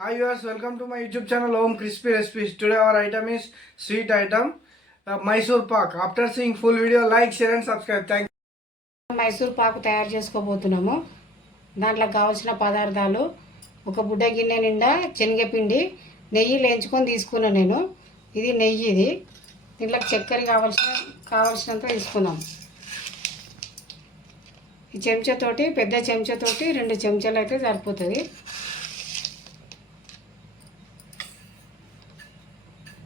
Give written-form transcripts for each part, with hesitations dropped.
Hi viewers, welcome to my YouTube channel Home Crispy Recipes. Today our item is sweet item Mysore Pak. After seeing full video, like, share and subscribe. Thank you. Mysore పాకు తయారు చేసుకోబోతున్నాము. దాంట్లోకి కావాల్సిన పదార్థాలు ఒక బుడ్డ గిన్నె నిండా శనగపిండి, నెయ్యి లేంచుకొని తీసుకున్నాను నేను. ఇది నెయ్యి. ఇది దీంట్లోకి చక్కెర కావాల్సినంత తీసుకున్నాం. ఈ చెంచాతోటి, పెద్ద చెంచాతోటి 2 చెంచాలు అయితే సరిపోతుంది.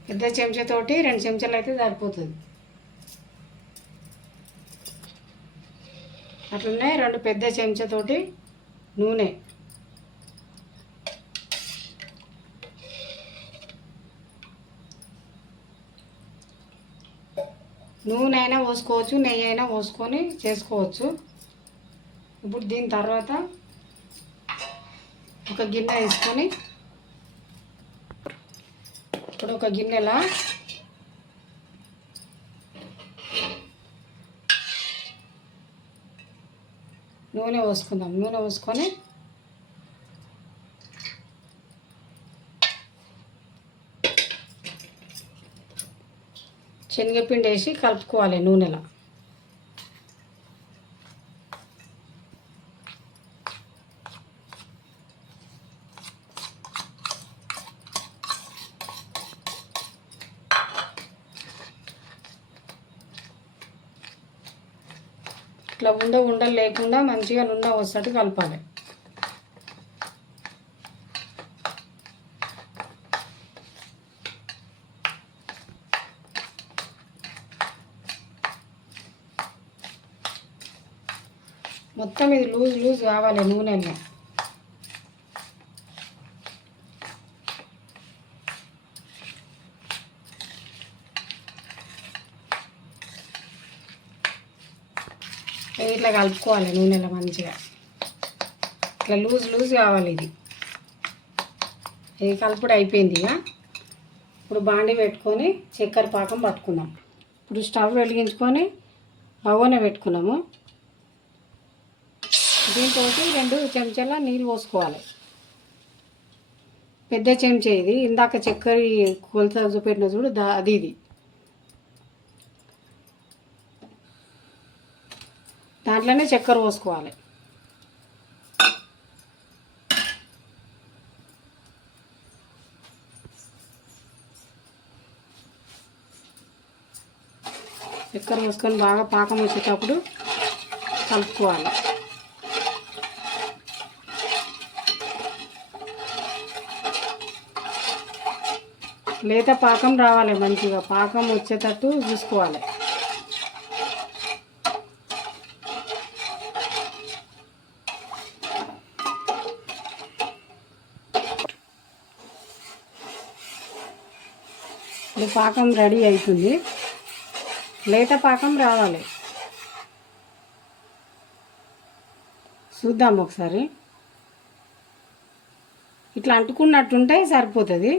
పెద్ద చెంచాతోటి 2 చెంచాలు అయితే సరిపోతుంది. అట్లనే 2 పెద్ద చెంచాతోటి నూనె, నూనె అయినా పోసుకోవచ్చు, నెయ్యి అయినా పోసుకొని చేసుకోవచ్చు. ఇప్పుడు దీని తర్వాత ఒక గిన్నె తీసుకొని ఇప్పుడు ఒక గిన్నెలా నూనె పోసుకుందాం. నూనె పోసుకొని శనగపిండి వేసి కలుపుకోవాలి నూనెలో. ఇట్లా ఉండలు లేకుండా మంచిగా నూనె వస్తట్టు కలపాలి. మొత్తం ఇది లూజ్ కావాలి నూనెలో. ఇట్లా కలుపుకోవాలి నూనెలో మంచిగా. ఇట్లా లూజ్ కావాలి. ఇది కలుపుడు అయిపోయింది. ఇప్పుడు బాండి పెట్టుకొని చక్కెర పాకం పట్టుకుందాం. ఇప్పుడు స్టవ్ వెలిగించుకొని బగోన పెట్టుకున్నాము. దీంతో 2 చెంచాల నీళ్ళు పోసుకోవాలి. పెద్ద చెంచా ఇది. ఇందాక చక్కెర కొలత చూపెట్టిన చూడు, అది ఇది. దాంట్లోనే చక్కెర పోసుకోవాలి. చక్కెర పోసుకొని బాగా పాకం వచ్చేటప్పుడు కలుపుకోవాలి. లేత పాకం రావాలి, మంచిగా పాకం వచ్చేటట్టు చూసుకోవాలి. ఇది పాకం రెడీ అవుతుంది. లేత పాకం రావాలి. చూద్దాం ఒకసారి. ఇట్లా అంటుకున్నట్టుంటే సరిపోతుంది.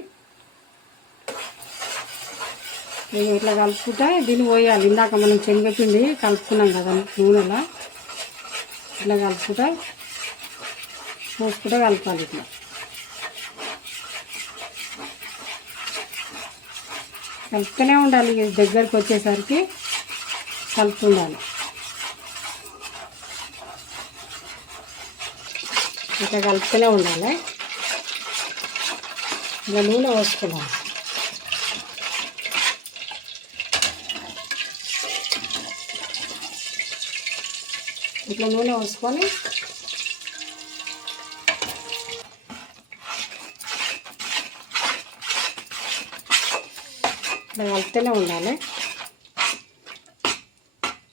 ఇట్లా కలుపుకుంటే దీన్ని పోయాలి. ఇందాక మనం శనగపిండి కలుపుకున్నాం కదా నూనెలో, ఇట్లా కలుపుకుంటే పోసుకుంటే కలపాలి. ఇట్లా కలుపుతూనే ఉండాలి. దగ్గరికి వచ్చేసరికి కలుపుతుండాలి. ఇట్లా కలుపుతూనే ఉండాలి. ఇలా నూనె పోసుకున్నాం. ఇట్లా నూనె పోసుకొని ఇట్లా కలుపుతూనే ఉండాలి.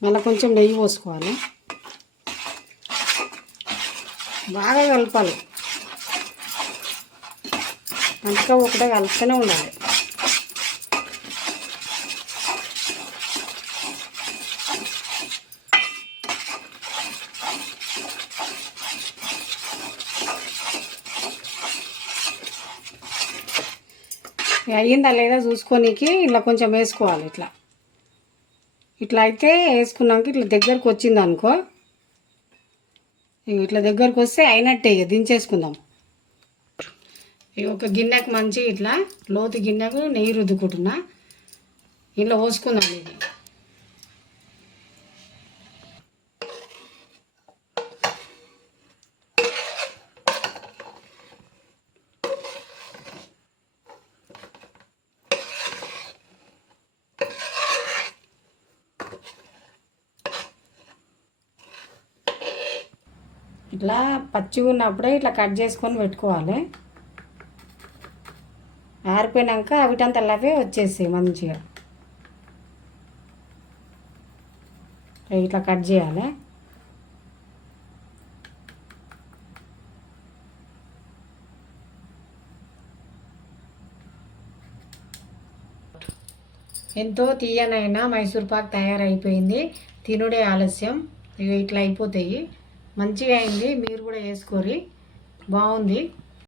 మళ్ళీ కొంచెం నెయ్యి పోసుకోవాలి. బాగా కలపాలి. అంతగా ఒకటే కలుపుతూనే ఉండాలి. అయ్యిందా లేదా చూసుకోనికి ఇలా కొంచెం వేసుకోవాలి. ఇట్లా అయితే వేసుకున్నాక ఇట్లా దగ్గరకు వచ్చింది అనుకో, ఇట్లా దగ్గరకు వస్తే అయినట్టే. ఇక దించేసుకుందాం. ఒక గిన్నెకు మంచి ఇట్లా లోతు గిన్నెకు నెయ్యి రుద్దుకుంటున్నా. ఇంట్లో పోసుకుందాం ఇది. ఇట్లా పచ్చిగా ఉన్నప్పుడే ఇట్లా కట్ చేసుకొని పెట్టుకోవాలి. ఆరిపోయినాక అవిటంతలాగే వచ్చేసాయి మంచిగా. ఇట్లా కట్ చేయాలి. ఎంతో తీయనైనా మైసూర్ పాక్ తయారైపోయింది. తినుడే ఆలస్యం. ఇట్లా అయిపోతాయి. మంచిగా అయింది. మీరు కూడా వేసుకోరి. బాగుంది.